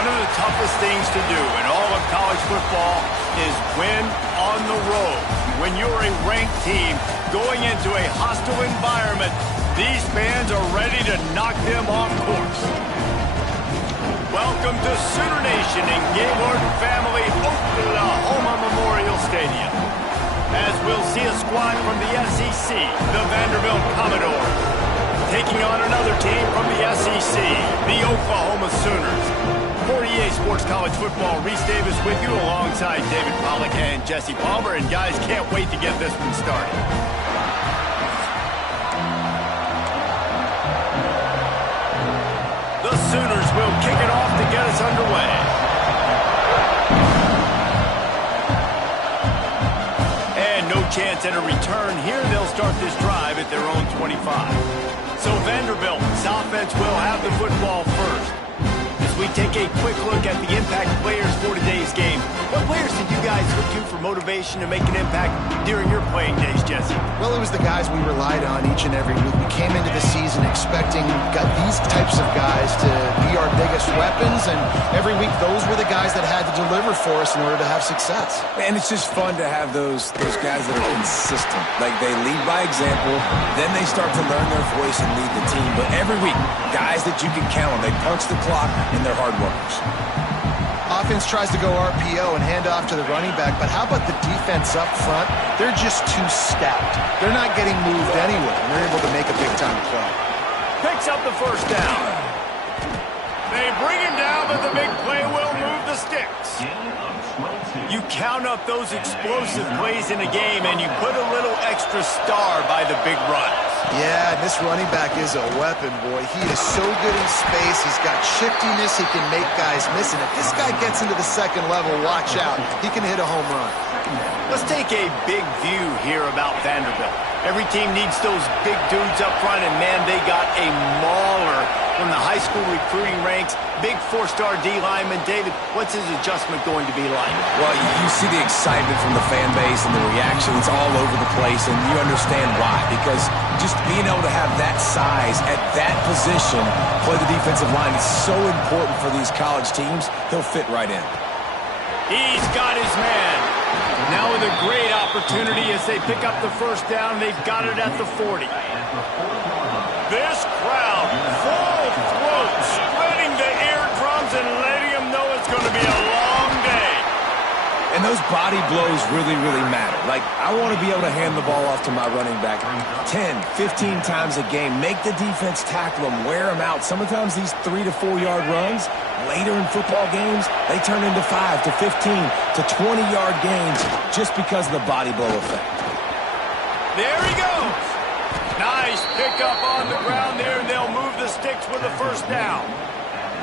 One of the toughest things to do in all of college football is win on the road. When you're a ranked team going into a hostile environment, these fans are ready to knock them off course. Welcome to Sooner Nation in Gaylord Family Oklahoma Memorial Stadium. As we'll see a squad from the SEC, the Vanderbilt Commodores, taking on another team from the SEC, the Oklahoma Sooners. For EA Sports College Football, Reese Davis with you alongside David Pollack and Jesse Palmer. And guys, can't wait to get this one started. The Sooners will kick it off to get us underway. And no chance at a return here. They'll start this drive at their own 25. So Vanderbilt's offense will have the football first. As we take a quick look at the impact players for today's game, what players did you guys look to for motivation to make an impact during your playing days, Jesse? Well, it was the guys we relied on each and every week. We came into the season expecting these types of guys to be our biggest weapons, and every week those were the guys that had to deliver for us in order to have success. And it's just fun to have those guys that are consistent. Like, they lead by example, then they start to learn their voice and lead the team. But every week, guys that you can count on, they punch the clock, and they're hard workers. Offense tries to go RPO and hand off to the running back, but how about the defense up front? They're just too stout. They're not getting moved anywhere, and they're able to make a big-time play. Picks up the first down. They bring him down, but the big play will move the sticks. You count up those explosive plays in a game, and you put a little extra star by the big runs. Yeah, this running back is a weapon, boy. He is so good in space. He's got shiftiness. He can make guys miss. And if this guy gets into the second level, watch out. He can hit a home run. Let's take a big view here about Vanderbilt. Every team needs those big dudes up front, and man, they got a mauler from the high school recruiting ranks. Big four-star D lineman. David, what's his adjustment going to be like? Well, you see the excitement from the fan base and the reaction. It's all over the place, and you understand why. Because just being able to have that size at that position, play the defensive line, is so important for these college teams. He'll fit right in. He's got his man. Now with a great opportunity as they pick up the first down. They've got it at the 40. This crowd, full throat, spreading the eardrums and letting them know it's going to be a long day. And those body blows really, really matter. Like, I want to be able to hand the ball off to my running back 10, 15 times a game. Make the defense tackle them, wear them out. Sometimes these 3 to 4 yard runs, later in football games, they turn into 5 to 15 to 20-yard gains just because of the body blow effect. There he goes. Nice pickup on the ground there. They'll move the sticks with the first down.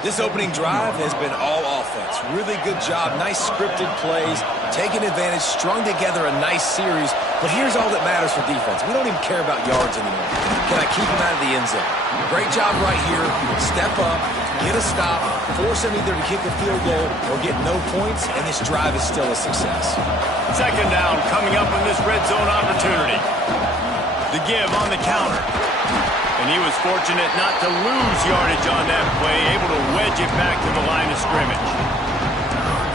This opening drive has been all offense. Really good job. Nice scripted plays, taking advantage, strung together a nice series. But here's all that matters for defense. We don't even care about yards anymore. Can I keep them out of the end zone? Great job right here. Step up, get a stop, force them either to kick a field goal or get no points, and this drive is still a success. Second down coming up in this red zone opportunity. The give on the counter. And he was fortunate not to lose yardage on that play, able to wedge it back to the line of scrimmage.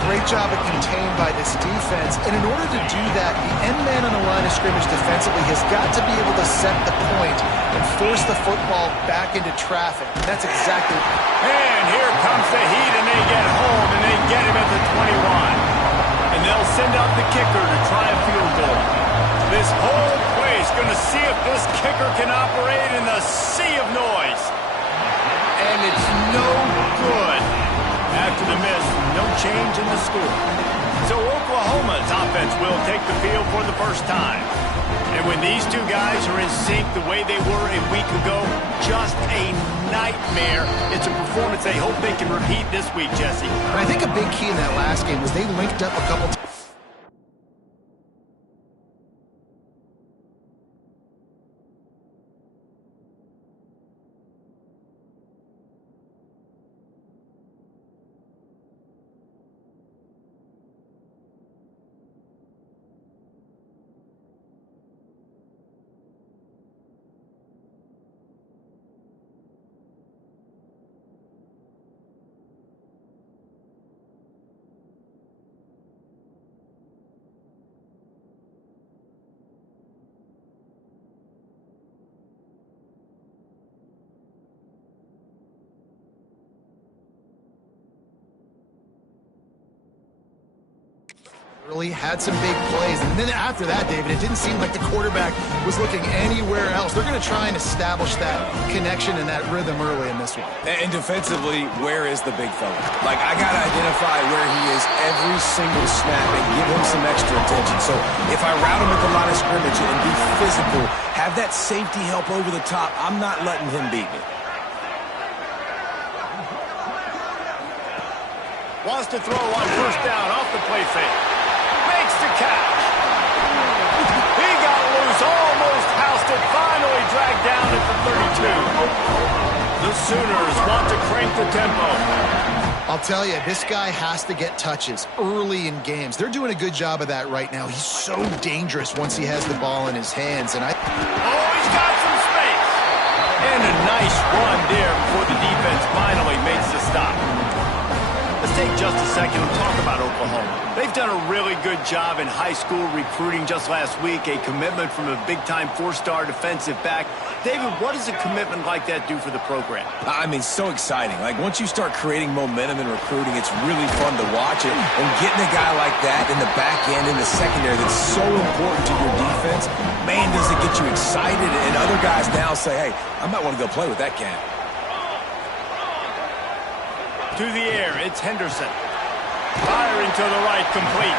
Great job of contained by this defense. And in order to do that, the end man on the line of scrimmage defensively has got to be able to set the point and force the football back into traffic. That's exactly. And here comes the heat, and they get home, and they get him at the 21. And they'll send out the kicker to try a field goal. This whole play is going to see if this kicker can operate in the sea of noise. And it's no good. After the miss, no change in the score. So Oklahoma's offense will take the field for the first time. And when these two guys are in sync the way they were a week ago, just a nightmare. It's a performance they hope they can repeat this week, Jesse. And I think a big key in that last game was they linked up a couple times. Really had some big plays. And then after that, David, it didn't seem like the quarterback was looking anywhere else. They're going to try and establish that connection and that rhythm early in this one. And defensively, where is the big fella? Like, I got to identify where he is every single snap and give him some extra attention. So if I route him at the line of scrimmage and be physical, have that safety help over the top, I'm not letting him beat me. Wants to throw on first down off the play fake. Makes the catch. He got loose, almost housed it, finally dragged down at the 32. The Sooners want to crank the tempo. I'll tell you, this guy has to get touches early in games. They're doing a good job of that right now. He's so dangerous once he has the ball in his hands. And he's got some space. And a nice run there before the defense finally makes the stop. Let's take just a second and talk about Oklahoma. They've done a really good job in high school recruiting. Just last week, a commitment from a big-time four-star defensive back. David, what does a commitment like that do for the program? I mean, so exciting. Like, once you start creating momentum in recruiting, it's really fun to watch it. And getting a guy like that in the back end, in the secondary, that's so important to your defense, man, does it get you excited. And other guys now say, hey, I might want to go play with that cat. To the air, it's Henderson. Firing to the right, complete.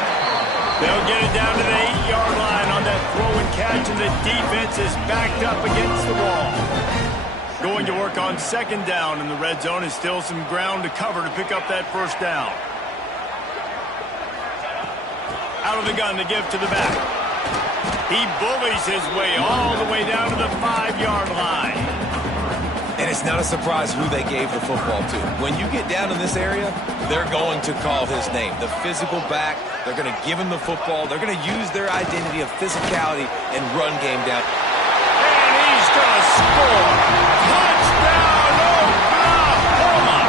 They'll get it down to the 8-yard line on that throw and catch, and the defense is backed up against the wall. Going to work on second down, and the red zone is still some ground to cover to pick up that first down. Out of the gun to give to the back. He bullies his way all the way down to the 5-yard line. And it's not a surprise who they gave the football to. When you get down in this area, they're going to call his name. The physical back, they're going to give him the football. They're going to use their identity of physicality and run game down. And he's going to score. Touchdown, Oklahoma!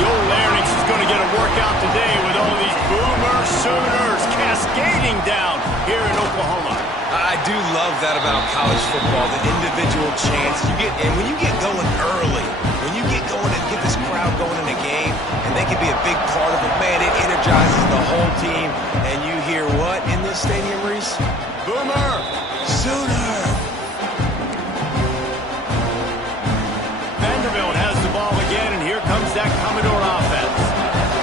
The old Larynx is going to get a workout today with all these Boomer Sooners cascading down here in Oklahoma. I do love that about college football, the individual chance you get. And when you get going early, when you get going and get this crowd going in a game, and they can be a big part of it, man, it energizes the whole team. And you hear what in this stadium, Reese? Boomer! Sooner! Vanderbilt has the ball again, and here comes that Commodore offense.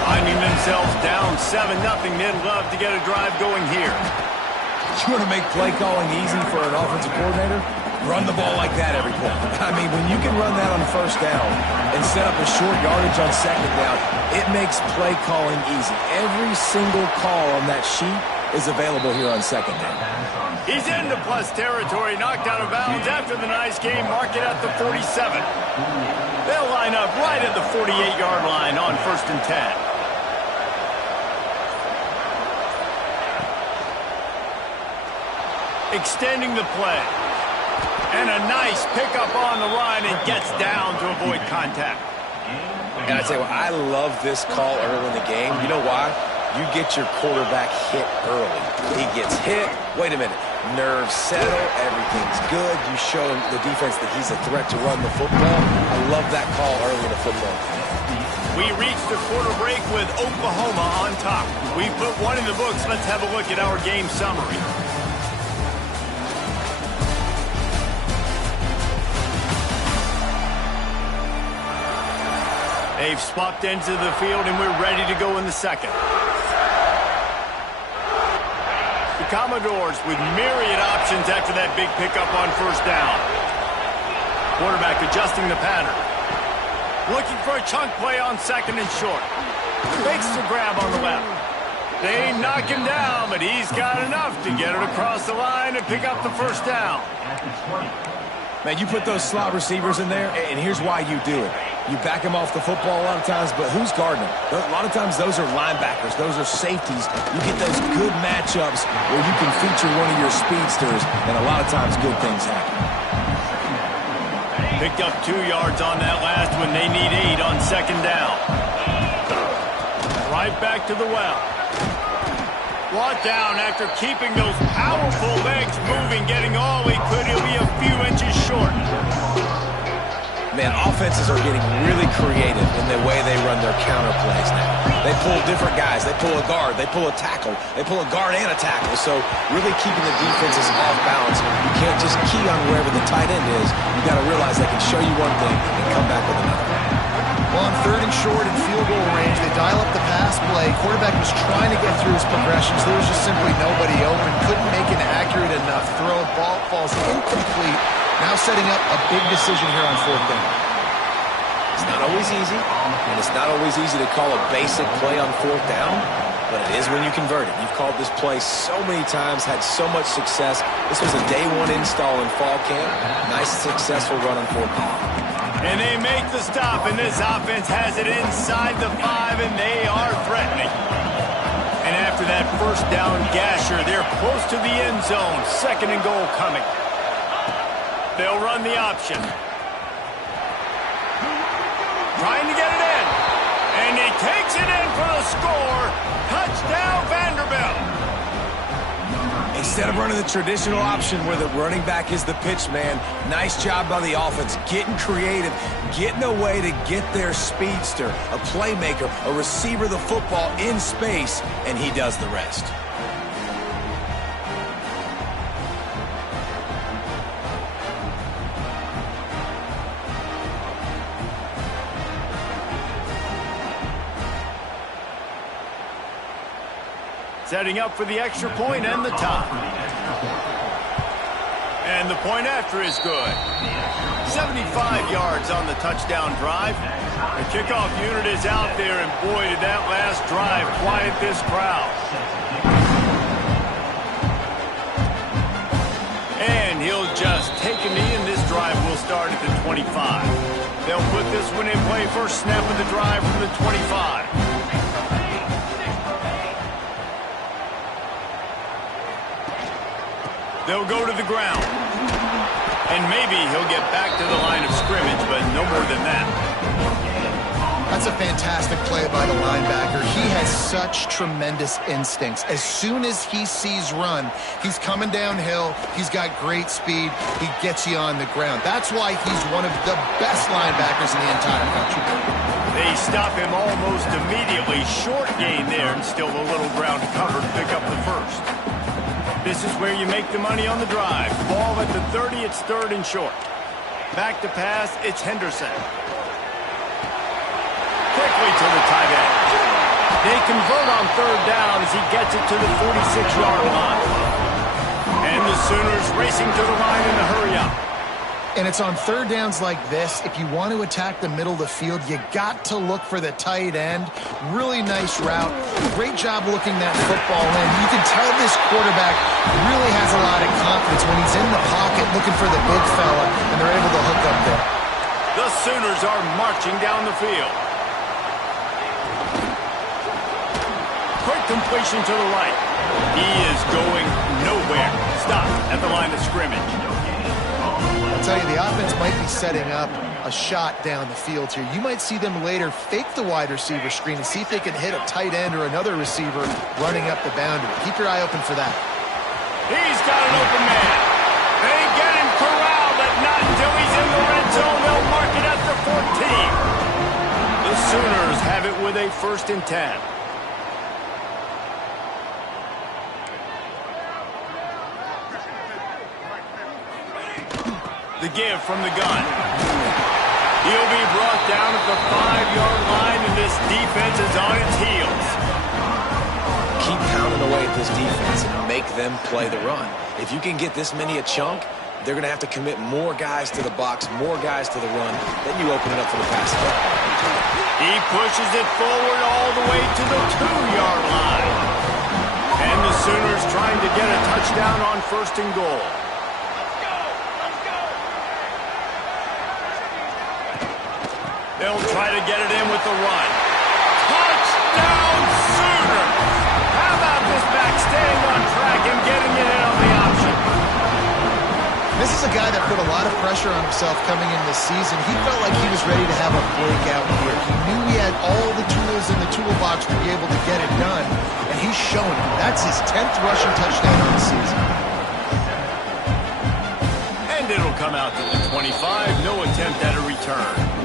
Finding themselves down 7-0, they'd love to get a drive going here. You want to make play calling easy for an offensive coordinator? Run the ball like that every play. I mean, when you can run that on first down and set up a short yardage on second down, it makes play calling easy. Every single call on that sheet is available here on second down. He's into plus territory, knocked out of bounds after the nice game. Mark it at the 47. They'll line up right at the 48-yard line on 1st and 10. Extending the play. And a nice pickup on the line and gets down to avoid contact. And I tell you what, I love this call early in the game. You know why? You get your quarterback hit early. He gets hit. Wait a minute. Nerves settle. Everything's good. You show the defense that he's a threat to run the football. I love that call early in the football. We reached the quarter break with Oklahoma on top. We put one in the books. Let's have a look at our game summary. They've swapped into the field, and we're ready to go in the second. The Commodores with myriad options after that big pickup on first down. Quarterback adjusting the pattern. Looking for a chunk play on second and short. Makes the grab on the left. They knock him down, but he's got enough to get it across the line and pick up the first down. Man, you put those slot receivers in there, and here's why you do it. You back them off the football a lot of times, but who's guarding them? A lot of times those are linebackers. Those are safeties. You get those good matchups where you can feature one of your speedsters, and a lot of times good things happen. Picked up 2 yards on that last one. They need 8 on second down. Right back to the well. Brought down after keeping those powerful legs moving, getting all he could. He'll be a few inches short. Man, defenses are getting really creative in the way they run their counter plays now. They pull different guys. They pull a guard. They pull a tackle. They pull a guard and a tackle. So really keeping the defenses off balance. You can't just key on wherever the tight end is. You got to realize they can show you one thing and come back with another. Well, on 3rd and short in field goal range, they dial up the pass play. Quarterback was trying to get through his progressions. There was just simply nobody open. Couldn't make an accurate enough throw. Ball falls incomplete. Now setting up a big decision here on 4th down. It's not always easy, and it's not always easy to call a basic play on 4th down, but it is when you convert it. You've called this play so many times, had so much success. This was a day 1 install in fall camp. Nice, successful run on 4th down. And they make the stop, and this offense has it inside the 5, and they are threatening. And after that first down gasher, they're close to the end zone. 2nd and goal coming. They'll run the option. Trying to get it in. And he takes it in for the score. Touchdown, Vanderbilt. Instead of running the traditional option where the running back is the pitch man, nice job by the offense, getting creative, getting a way to get their speedster, a playmaker, a receiver the football in space, and he does the rest. Setting up for the extra point and the tie. And the point after is good. 75 yards on the touchdown drive. The kickoff unit is out there, and boy, did that last drive quiet this crowd. And he'll just take a knee, and this drive will start at the 25. They'll put this one in play. First snap of the drive from the 25. They'll go to the ground. And maybe he'll get back to the line of scrimmage, but no more than that. That's a fantastic play by the linebacker. He has such tremendous instincts. As soon as he sees run, he's coming downhill. He's got great speed. He gets you on the ground. That's why he's one of the best linebackers in the entire country. They stop him almost immediately. Short gain there, and still a little ground cover to pick up the first. This is where you make the money on the drive. Ball at the 30, it's 3rd and short. Back to pass, it's Henderson. Quickly to the tight end. They convert on 3rd down as he gets it to the 46-yard line. And the Sooners racing to the line in the hurry up. And it's on 3rd downs like this. If you want to attack the middle of the field, you got to look for the tight end. Really nice route. Great job looking that football in. You can tell this quarterback really has a lot of confidence when he's in the pocket looking for the big fella, and they're able to hook up there. The Sooners are marching down the field. Quick completion to the right. He is going nowhere. Stop at the line of scrimmage. I'll tell you, the offense might be setting up a shot down the field here. You might see them later fake the wide receiver screen and see if they can hit a tight end or another receiver running up the boundary. Keep your eye open for that. He's got an open man. They get him corralled, but not until he's in the red zone. They'll mark it at the 14. The Sooners have it with a 1st and 10. The give from the gun. He'll be brought down at the 5-yard line, and this defense is on its heels. Keep pounding away at this defense and make them play the run. If you can get this many a chunk, they're going to have to commit more guys to the box, more guys to the run. Then you open it up for the pass. He pushes it forward all the way to the 2-yard line. And the Sooners trying to get a touchdown on 1st and goal. They'll try to get it in with the run. Touchdown, Sooners! How about this back staying on track and getting it in on the option? This is a guy that put a lot of pressure on himself coming in this season. He felt like he was ready to have a breakout here. He knew he had all the tools in the toolbox to be able to get it done, and he's shown it. That's his 10th rushing touchdown on the season. And it'll come out to the 25. No attempt at a return.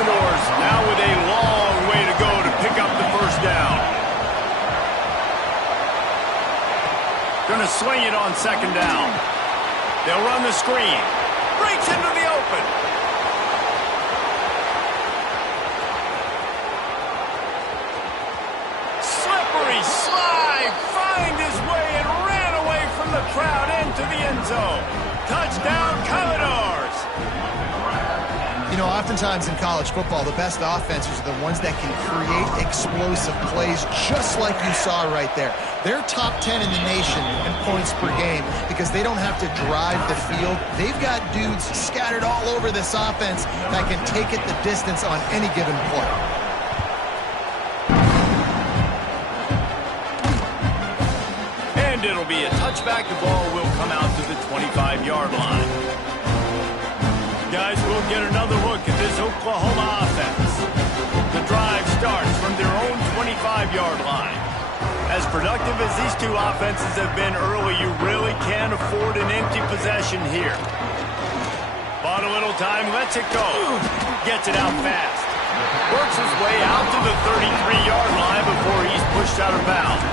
Commodores now with a long way to go to pick up the first down. Going to swing it on second down. They'll run the screen. Breaks into the open. Slippery slide. Find his way and ran away from the crowd into the end zone. Touchdown, Commodores. You know, oftentimes in college football, the best offenses are the ones that can create explosive plays, just like you saw right there. They're top 10 in the nation in points per game because they don't have to drive the field. They've got dudes scattered all over this offense that can take it the distance on any given play. And it'll be a touchback. The ball will come out to the 25-yard line. Guys, we'll get another look at this Oklahoma offense. The drive starts from their own 25-yard line. As productive as these two offenses have been early, you really can't afford an empty possession here. Bought a little time, lets it go. Gets it out fast. Works his way out to the 33-yard line before he's pushed out of bounds.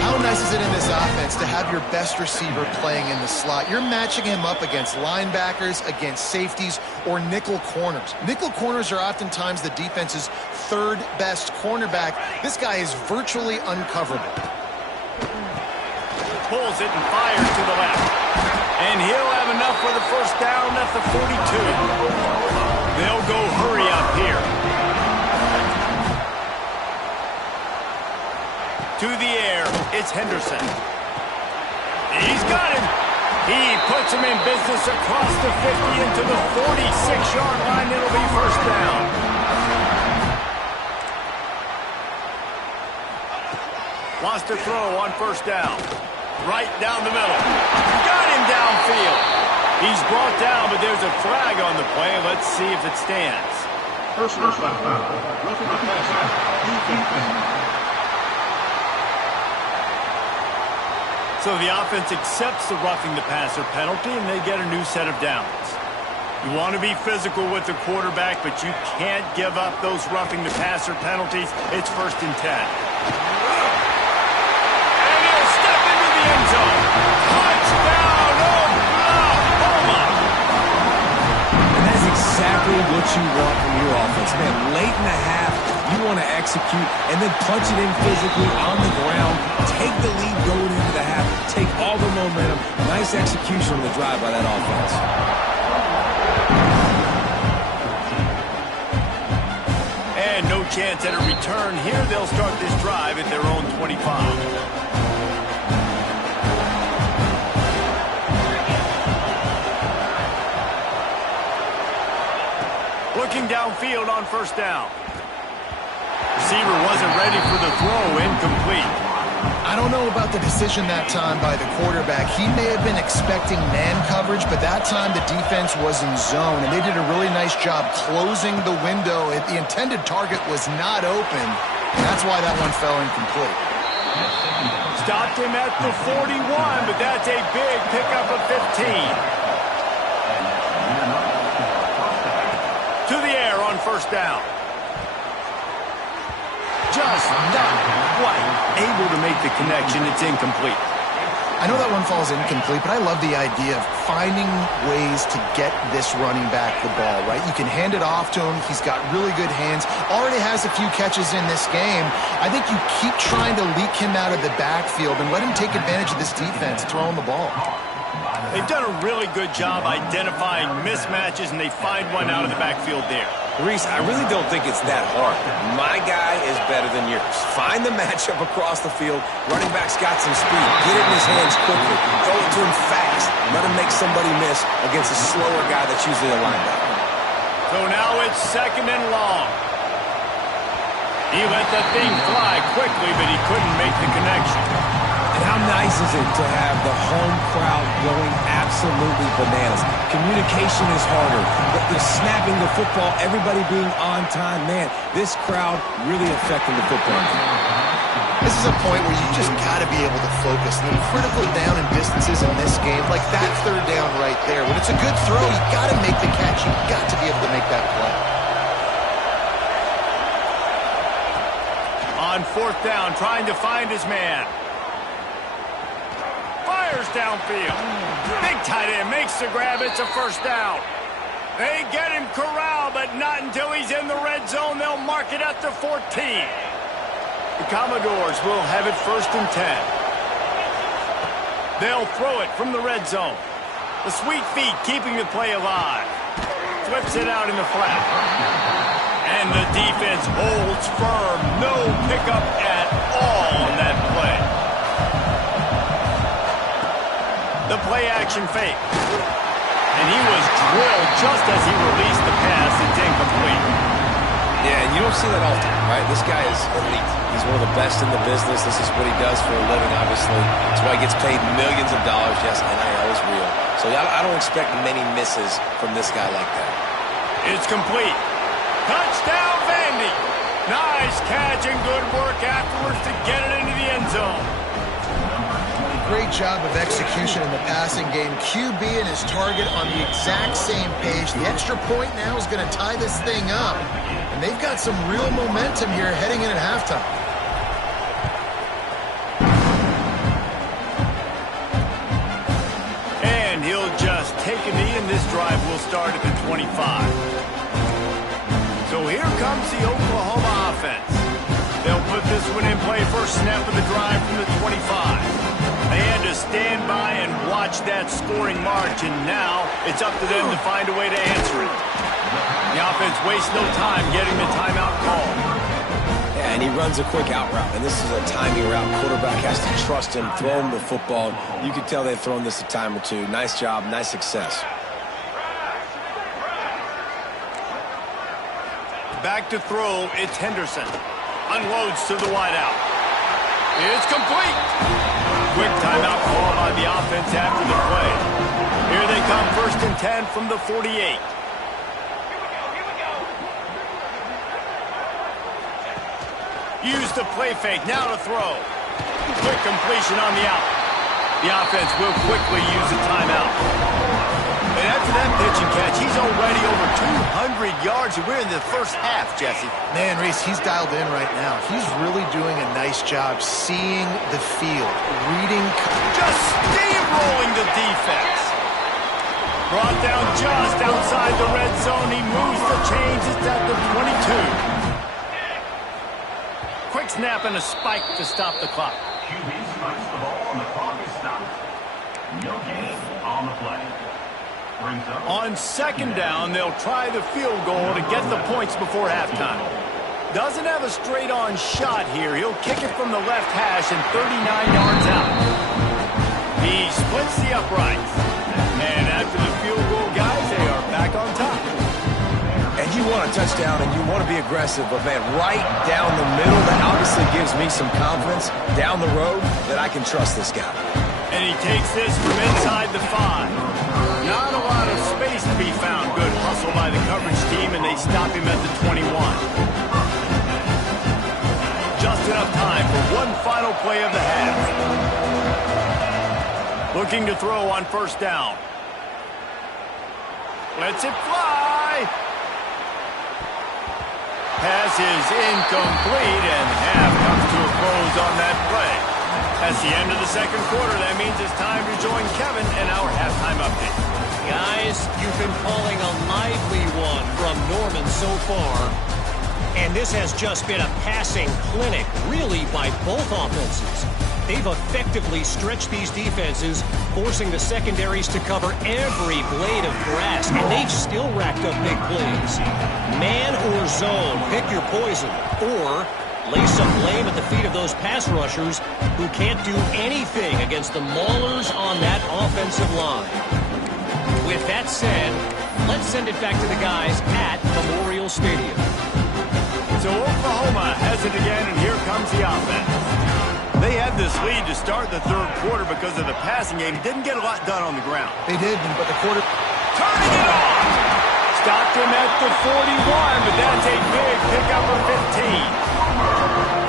How nice is it in this offense to have your best receiver playing in the slot? You're matching him up against linebackers, against safeties, or nickel corners. Nickel corners are oftentimes the defense's third best cornerback. This guy is virtually uncoverable. Pulls it and fires to the left. And he'll have enough for the first down at the 42. They'll go hurry up here. To the air, it's Henderson. He's got him. He puts him in business across the 50 into the 46-yard line. It'll be first down. Wants to throw on first down. Right down the middle. Got him downfield. He's brought down, but there's a flag on the play. Let's see if it stands. Personal foul. Roughing the passer. Defense. So the offense accepts the roughing the passer penalty, and they get a new set of downs. You want to be physical with the quarterback, but you can't give up those roughing the passer penalties. It's 1st and 10. And he'll step into the end zone. Touchdown, Oklahoma! And that's exactly what you want from your offense, man. Late in the half, you want to execute and then punch it in physically on the ground. Take the lead going into the half. Take all the momentum. Nice execution on the drive by that offense. And no chance at a return here. They'll start this drive at their own 25. Looking downfield on first down. Receiver wasn't ready for the throw. Incomplete. I don't know about the decision that time by the quarterback. He may have been expecting man coverage, but that time the defense was in zone, and they did a really nice job closing the window. The intended target was not open. That's why that one fell incomplete. Stopped him at the 41, but that's a big pickup of 15. To the air on first down. Just not quite able to make the connection. It's incomplete. I know that one falls incomplete, but I love the idea of finding ways to get this running back the ball, right? You can hand it off to him. He's got really good hands. Already has a few catches in this game. I think you keep trying to leak him out of the backfield and let him take advantage of this defense throwing the ball. They've done a really good job identifying mismatches, and they find one out of the backfield there. Reese, I really don't think it's that hard. My guy is better than yours. Find the matchup across the field. Running back's got some speed. Get it in his hands quickly. Throw it to him fast. Let him make somebody miss against a slower guy that's usually a linebacker. So now it's 2nd and long. He let that thing fly quickly, but he couldn't make the connection. And how nice is it to have the home crowd going absolutely bananas? Communication is harder, but the snapping the football, everybody being on time, man, this crowd really affecting the football game. This is a point where you just got to be able to focus. The critical down and distances in this game, like that 3rd down right there. When it's a good throw, you got to make the catch. You got to be able to make that play. On fourth down, trying to find his man. Fires downfield. Big tight end makes the grab. It's a first down. They get him corralled, but not until he's in the red zone. They'll mark it at the 14. The Commodores will have it 1st and 10. They'll throw it from the red zone. The sweet feet keeping the play alive. Flips it out in the flat. And the defense holds firm. No pickup at all on that play. The play action fake. And he was drilled just as he released the pass. It's incomplete. Yeah, and you don't see that often, right? This guy is elite. He's one of the best in the business. This is what he does for a living, obviously. That's why he gets paid millions of dollars. Yes, NIL is real. So I don't expect many misses from this guy like that. It's complete. Touchdown, Vandy. Nice catch and good work afterwards to get it into the end zone. Great job of execution in the passing game. QB and his target on the exact same page. The extra point now is going to tie this thing up. And they've got some real momentum here heading in at halftime. And he'll just take a knee, and this drive will start at the 25. So here comes the Oklahoma offense. They'll put this one in play first snap of the drive from the 25. They had to stand by and watch that scoring march, and now it's up to them to find a way to answer it. The offense wastes no time getting the timeout call. Yeah, and he runs a quick out route, and this is a timing route. Quarterback has to trust him, throw him the football. You can tell they've thrown this a time or two. Nice job, nice success. Back to throw, it's Henderson. Unloads to the wideout. It's complete. Quick timeout call by the offense after the play. Here they come, 1st and 10 from the 48. Use the play fake, now to throw. Quick completion on the out. The offense will quickly use a timeout. And after that pitch and catch, he's already over 200 yards, and we're in the first half, Jesse. Man, Reese, he's dialed in right now. He's really doing a nice job seeing the field, reading. Just steamrolling the defense. Brought down just outside the red zone. He moves the chains. It's at the 22. Quick snap and a spike to stop the clock. QB strikes the ball and the clock is stopped. No gain on the play. On 2nd down, they'll try the field goal to get the points before halftime. Doesn't have a straight-on shot here. He'll kick it from the left hash and 39 yards out. He splits the uprights. And after the field goal, guys, they are back on top. And you want a touchdown and you want to be aggressive, but, man, right down the middle, that obviously gives me some confidence down the road that I can trust this guy. And he takes this from inside the 5. Not a lot of space to be found. Good hustle by the coverage team, and they stop him at the 21. Just enough time for one final play of the half. Looking to throw on 1st down. Lets it fly. Pass is incomplete, and half comes to a close on that play. That's the end of the 2nd quarter. That means it's time to join Kevin and our halftime update. Guys, you've been calling a lively one from Norman so far. And this has just been a passing clinic, really, by both offenses. They've effectively stretched these defenses, forcing the secondaries to cover every blade of grass, and they've still racked up big plays. Man or zone, pick your poison. Or lay some blame at the feet of those pass rushers who can't do anything against the maulers on that offensive line. With that said, let's send it back to the guys at Memorial Stadium. So Oklahoma has it again, and here comes the offense. They had this lead to start the 3rd quarter because of the passing game. Didn't get a lot done on the ground. They didn't, but the quarter... Turning it on! Stopped him at the 41, but that's a big pickup of 15.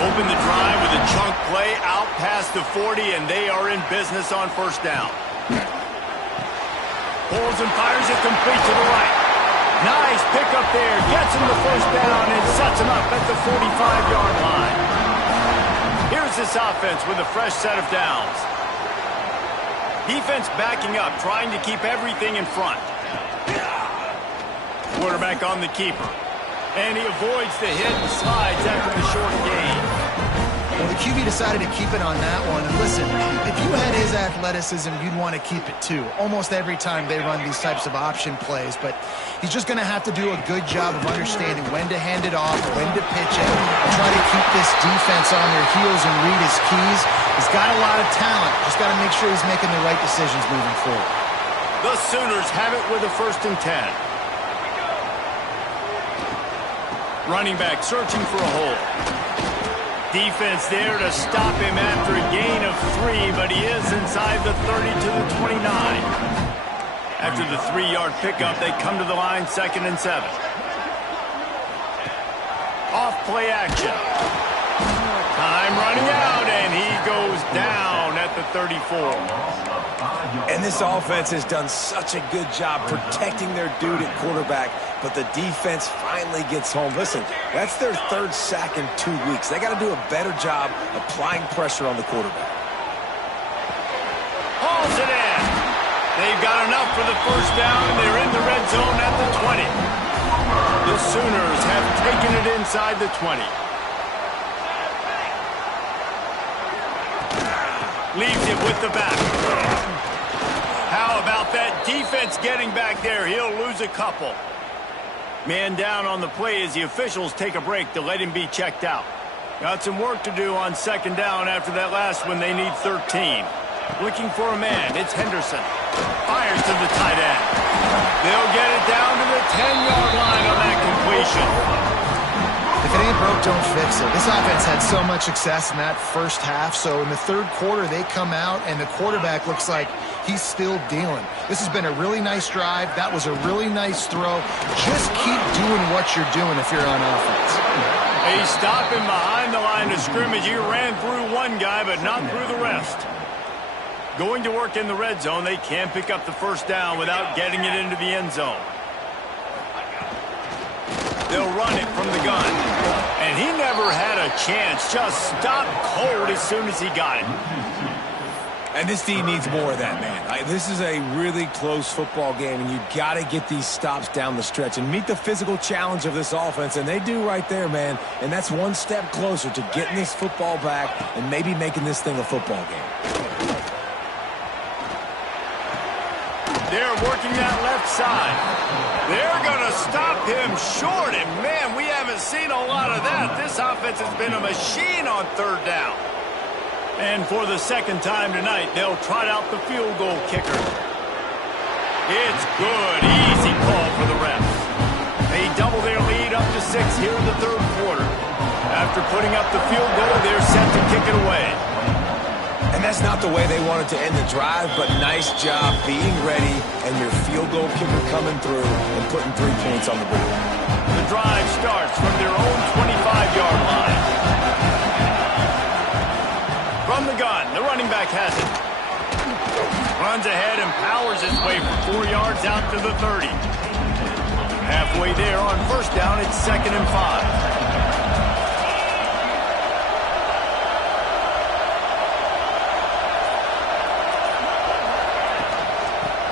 Open the drive with a chunk play out past the 40, and they are in business on 1st down. Pulls and fires it complete to the right. Nice pickup there. Gets him the 1st down and sets him up at the 45-yard line. this offense with a fresh set of downs. Defense backing up, trying to keep everything in front. Quarterback on the keeper. And he avoids the hit and slides after the short gain. Well, the QB decided to keep it on that one. And listen, if you had his athleticism, you'd want to keep it too. Almost every time they run these types of option plays. But he's just going to have to do a good job of understanding when to hand it off, when to pitch it, and try to keep this defense on their heels and read his keys. He's got a lot of talent. Just got to make sure he's making the right decisions moving forward. The Sooners have it with a 1st and 10. Running back searching for a hole. Defense there to stop him after a gain of 3, but he is inside the 30 to the 29. After the 3-yard pickup, they come to the line 2nd and 7. Off play action. Time running out, and he goes down at the 34. And this offense has done such a good job protecting their dude at quarterback, but the defense finally gets home. Listen, that's their 3rd sack in 2 weeks. They got to do a better job applying pressure on the quarterback. Hauls it in. They've got enough for the 1st down, and they're in the red zone at the 20. The Sooners have taken it inside the 20. Leaves it with the back. How about that defense getting back there? He'll lose a couple. Man down on the play as the officials take a break to let him be checked out. Got some work to do on 2nd down after that last one. They need 13. Looking for a man. It's Henderson. Fires to the tight end. They'll get it down to the 10-yard line on that completion. If it ain't broke, don't fix it. This offense had so much success in that 1st half, so in the 3rd quarter, they come out, and the quarterback looks like he's still dealing. This has been a really nice drive. That was a really nice throw. Just keep doing what you're doing if you're on offense. They stop him behind the line of scrimmage. He ran through one guy, but not through the rest. Going to work in the red zone, they can't pick up the 1st down without getting it into the end zone. They'll run it from the gun. And he never had a chance. Just stopped cold as soon as he got it. And this team needs more of that, man. This is a really close football game, and you got to get these stops down the stretch and meet the physical challenge of this offense, and they do right there, man. And that's one step closer to getting this football back and maybe making this thing a football game. They're working that left side. They're going to stop him short, and man, we haven't seen a lot of that. This offense has been a machine on 3rd down. And for the 2nd time tonight, they'll trot out the field goal kicker. It's good. Easy call for the refs. They double their lead up to 6 here in the 3rd quarter. After putting up the field goal, they're set to kick it away. And that's not the way they wanted to end the drive, but nice job being ready and your field goal kicker coming through and putting 3 points on the board. The drive starts from their own 25-yard line. From the gun, the running back has it. Runs ahead and powers his way for 4 yards out to the 30. Halfway there on 1st down, it's 2nd and 5.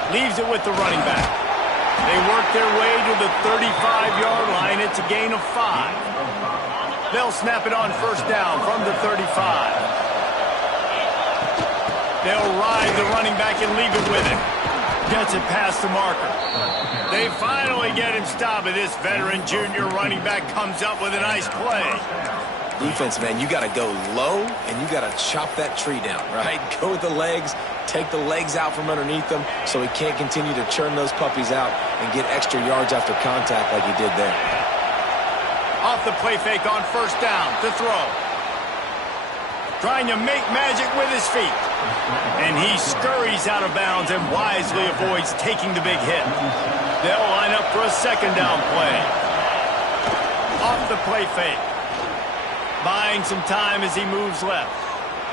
Leaves it with the running back. They work their way to the 35-yard line. It's a gain of 5. They'll snap it on 1st down from the 35. They'll ride the running back and leave it with him. Gets it past the marker. They finally get him stopped, and this veteran junior running back comes up with a nice play. Defense, man, you got to go low, and you got to chop that tree down, right? Go with the legs, take the legs out from underneath them so he can't continue to churn those puppies out and get extra yards after contact like he did there. Off the play fake on 1st down to throw. Trying to make magic with his feet. And he scurries out of bounds and wisely avoids taking the big hit. They'll line up for a 2nd down play. Off the play fake. Buying some time as he moves left.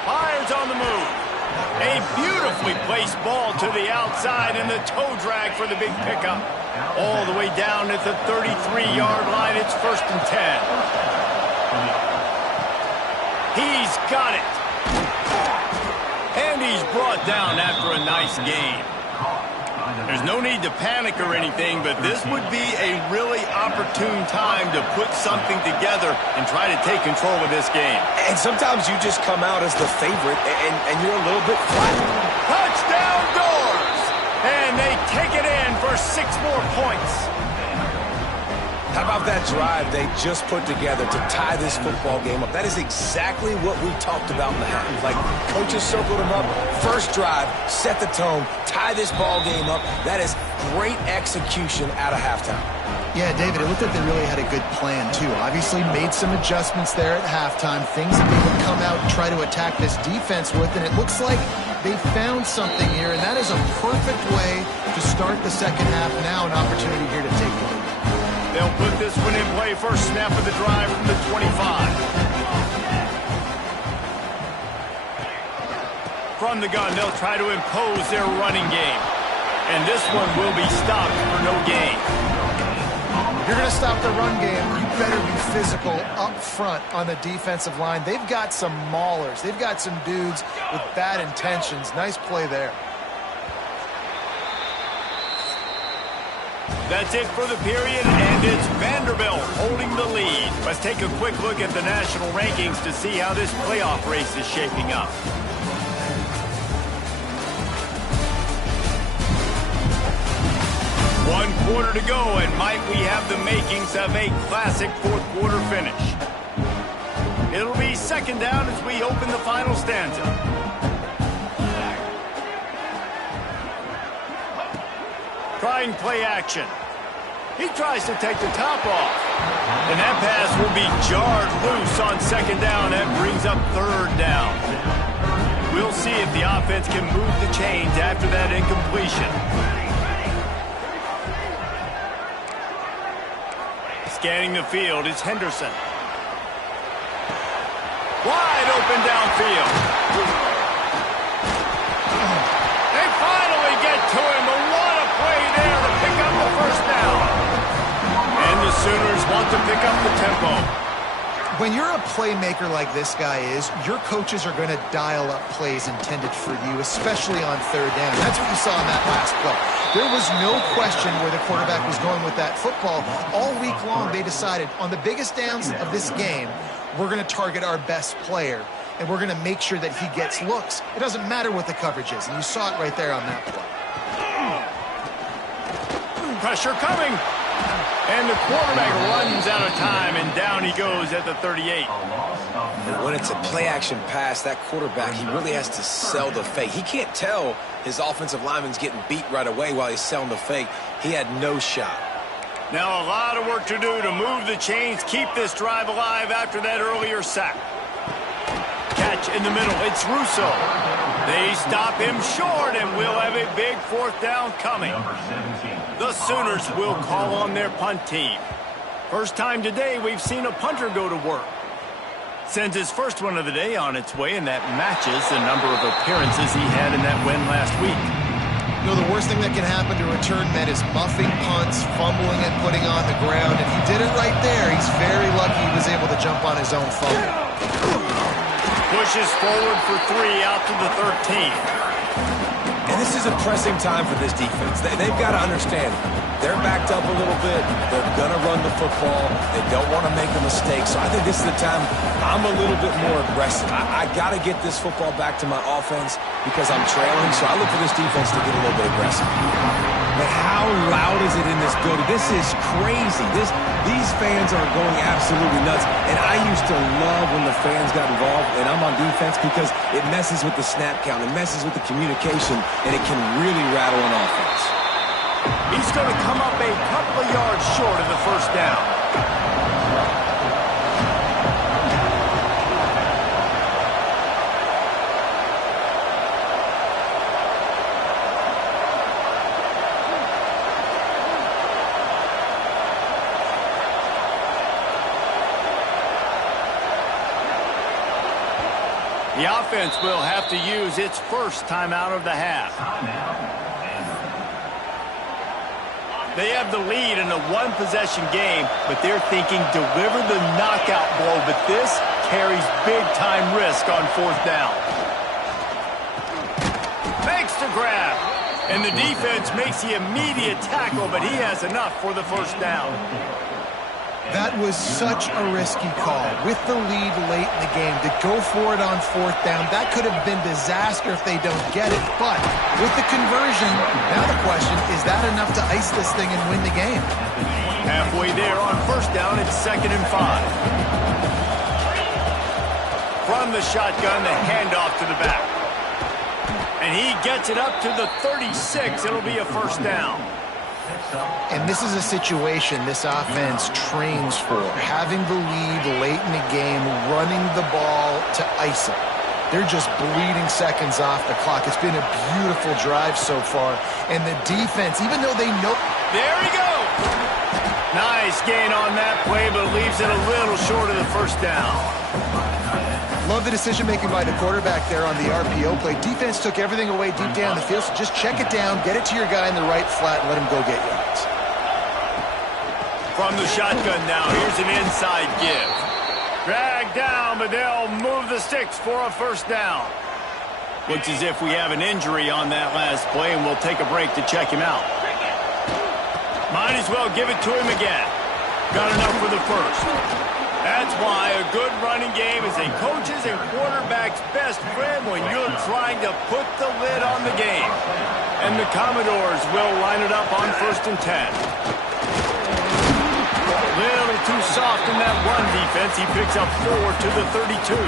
Fires on the move. A beautifully placed ball to the outside and the toe drag for the big pickup. All the way down at the 33-yard line. It's 1st and 10. He's got it. brought down after a nice game. There's no need to panic or anything, but this would be a really opportune time to put something together and try to take control of this game. And sometimes you just come out as the favorite, and you're a little bit flat. Touchdown Doors! And they take it in for 6 more points. How about that drive they just put together to tie this football game up? That is exactly what we talked about in the half. Like, coaches circled them up. First drive, set the tone, tie this ball game up. That is great execution out of halftime. Yeah, David, it looked like they really had a good plan, too. Obviously made some adjustments there at halftime, things that they would come out and try to attack this defense with, and it looks like they found something here, and that is a perfect way to start the second half. Now an opportunity here to take the lead. They'll put this one in play. First snap of the drive from the 25. From the gun, they'll try to impose their running game. And this one will be stopped for no gain. If you're going to stop the run game, you better be physical up front on the defensive line. They've got some maulers. They've got some dudes with bad intentions. Nice play there. That's it for the period, and it's Vanderbilt holding the lead. Let's take a quick look at the national rankings to see how this playoff race is shaping up. One quarter to go, and might we have the makings of a classic fourth-quarter finish. It'll be second down as we open the final stanza. Trying play action. He tries to take the top off. And that pass will be jarred loose on second down. That brings up third down. We'll see if the offense can move the chains after that incompletion. Scanning the field is Henderson. Wide open downfield. They finally get to him. What a play there to pick up the first down. And the Sooners want to pick up the tempo. When you're a playmaker like this guy is, your coaches are going to dial up plays intended for you, especially on third down. That's what you saw in that last play. There was no question where the quarterback was going with that football. All week long, they decided on the biggest downs of this game, we're going to target our best player, and we're going to make sure that he gets looks. It doesn't matter what the coverage is, and you saw it right there on that play. Pressure coming. And the quarterback runs out of time, and down he goes at the 38. And when it's a play-action pass, that quarterback, he really has to sell the fake. He can't tell his offensive lineman's getting beat right away while he's selling the fake. He had no shot. Now a lot of work to do to move the chains, keep this drive alive after that earlier sack. Catch in the middle. It's Russo. They stop him short, and we'll have a big fourth down coming. The Sooners will call on their punt team. First time today we've seen a punter go to work. Sends his first one of the day on its way, and that matches the number of appearances he had in that win last week. You know, the worst thing that can happen to return men is muffing punts, fumbling and putting on the ground, and he did it right there. He's very lucky he was able to jump on his own fumble. Pushes forward for 3 out to the 13. And this is a pressing time for this defense. They've got to understand, they're backed up a little bit. They're going to run the football. They don't want to make a mistake. So I think this is the time I'm a little bit more aggressive. I got to get this football back to my offense because I'm trailing. So I look for this defense to get a little bit aggressive. But how loud is it in this building? This is crazy. These fans are going absolutely nuts. And I used to love when the fans got involved, and I'm on defense because it messes with the snap count. It messes with the communication, and it can really rattle an offense. He's going to come up a couple of yards short of the first down. The offense will have to use its first timeout of the half. They have the lead in a one-possession game, but they're thinking deliver the knockout blow, but this carries big-time risk on fourth down. grab. And the defense makes the immediate tackle, but he has enough for the first down. That was such a risky call. With the lead late in the game, to go for it on fourth down, that could have been disaster if they don't get it. But with the conversion, now the question, is that enough to ice this thing and win the game? Halfway there on first down, it's 2nd and 5. From the shotgun, the handoff to the back. And he gets it up to the 36. It'll be a first down. And this is a situation this offense trains for. Having the lead late in the game, running the ball to ice it. They're just bleeding seconds off the clock. It's been a beautiful drive so far. And the defense, even though they know... There he goes! Nice gain on that play, but leaves it a little short of the first down. Love the decision-making by the quarterback there on the RPO play. Defense took everything away deep down the field, so just check it down, get it to your guy in the right flat, and let him go get yards. From the shotgun now, here's an inside give. Drag down, but they'll move the sticks for a first down. Looks as if we have an injury on that last play, and we'll take a break to check him out. Might as well give it to him again. Got enough for the first. That's why a good running game is a coach's and quarterback's best friend when you're trying to put the lid on the game. And the Commodores will line it up on 1st and 10. Little too soft in that run defense. He picks up 4 to the 32.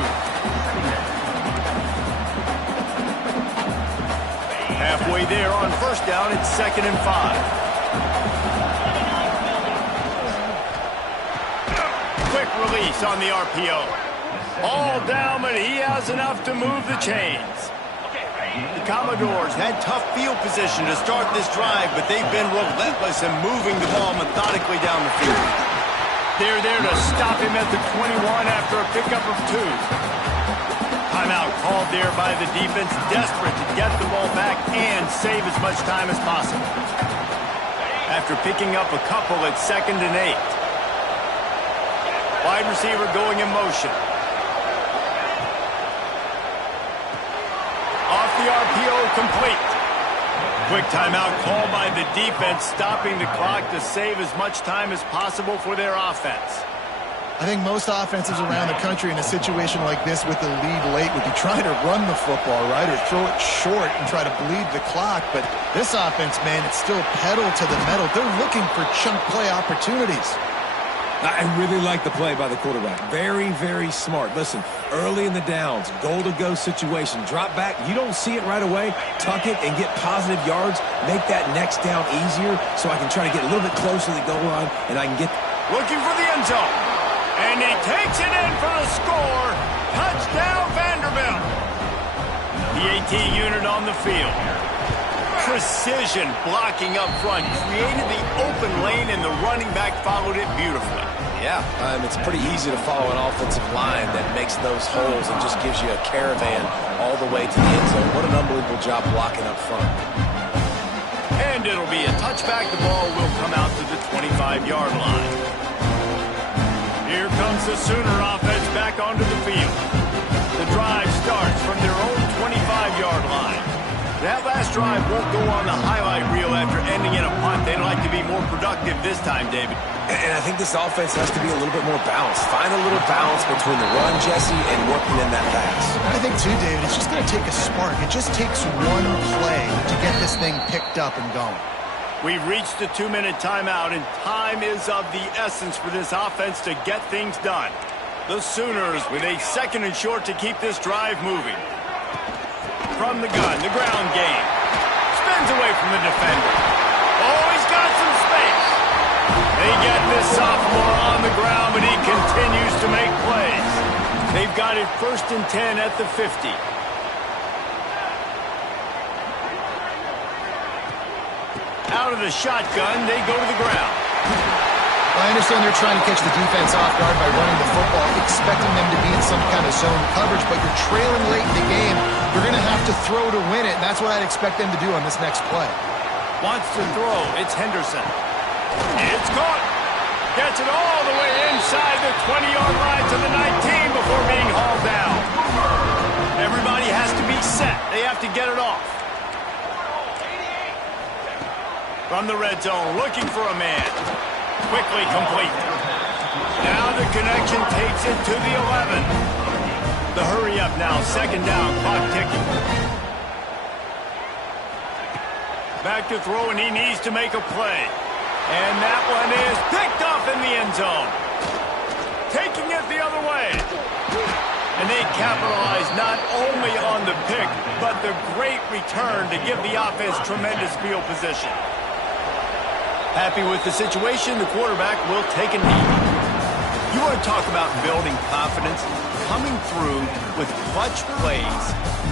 Halfway there on first down, it's 2nd and 5. Quick release on the RPO. All down, but he has enough to move the chains. The Commodores had tough field position to start this drive, but they've been relentless in moving the ball methodically down the field. They're there to stop him at the 21 after a pickup of 2. Timeout called there by the defense, desperate to get the ball back and save as much time as possible. After picking up a couple, it's 2nd and 8. Wide receiver going in motion. Off the RPO, complete. Quick timeout called by the defense, stopping the clock to save as much time as possible for their offense. I think most offenses around the country in a situation like this with the lead late would be trying to run the football, right, or throw it short and try to bleed the clock. But this offense, man, it's still pedal to the metal. They're looking for chunk play opportunities. I really like the play by the quarterback. Very, very smart. Listen, early in the downs, goal-to-go situation, drop back. You don't see it right away. Tuck it and get positive yards. Make that next down easier so I can try to get a little bit closer to the goal line and I can get... Looking for the end zone. And he takes it in for the score. Touchdown, Vanderbilt. The AT unit on the field. Precision blocking up front, created the open lane, and the running back followed it beautifully. Yeah, it's pretty easy to follow an offensive line that makes those holes and just gives you a caravan all the way to the end zone. What an unbelievable job blocking up front. And it'll be a touchback. The ball will come out to the 25-yard line. Here comes the Sooner offense back onto the field. The drive starts from their own 25-yard line. That last drive won't go on the highlight reel after ending in a punt. They'd like to be more productive this time, David. And I think this offense has to be a little bit more balanced. Find a little balance between the run, Jesse, and working in that pass. I think, too, David, it's just going to take a spark. It just takes one play to get this thing picked up and going. We've reached the 2-minute timeout, and time is of the essence for this offense to get things done. The Sooners with a 2nd and short to keep this drive moving. From the gun, the ground game. Spins away from the defender. Oh, he's got some space. They get this sophomore on the ground, but he continues to make plays. They've got it 1st and 10 at the 50. Out of the shotgun, they go to the ground. I understand they're trying to catch the defense off guard by running the football, expecting them to be in some kind of zone coverage, but you're trailing late in the game. You're going to have to throw to win it, and that's what I'd expect them to do on this next play. Wants to throw. It's Henderson. It's caught. Gets it all the way inside the 20-yard line to the 19 before being hauled down. Everybody has to be set. They have to get it off. From the red zone, looking for a man. Quickly complete. Now the connection takes it to the 11. The hurry up now, second down, clock ticking. Back to throw, and he needs to make a play. And that one is picked off in the end zone. Taking it the other way. And they capitalize not only on the pick, but the great return to give the offense tremendous field position. Happy with the situation, the quarterback will take a knee. You want to talk about building confidence? Coming through with clutch plays,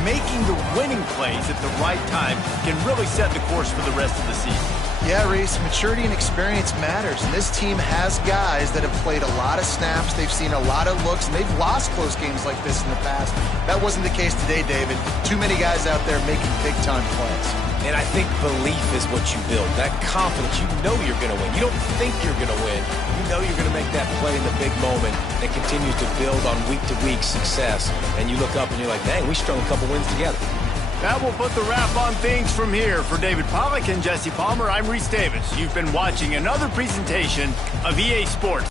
making the winning plays at the right time can really set the course for the rest of the season. Yeah, Reese, maturity and experience matters, and this team has guys that have played a lot of snaps, they've seen a lot of looks, and they've lost close games like this in the past. That wasn't the case today, David. Too many guys out there making big-time plays. And I think belief is what you build, that confidence. You know you're going to win. You don't think you're going to win. You know you're going to make that play in the big moment that continues to build on week-to-week success. And you look up and you're like, dang, we strung a couple wins together. That will put the wrap on things from here. For David Pollack and Jesse Palmer, I'm Reese Davis. You've been watching another presentation of EA Sports.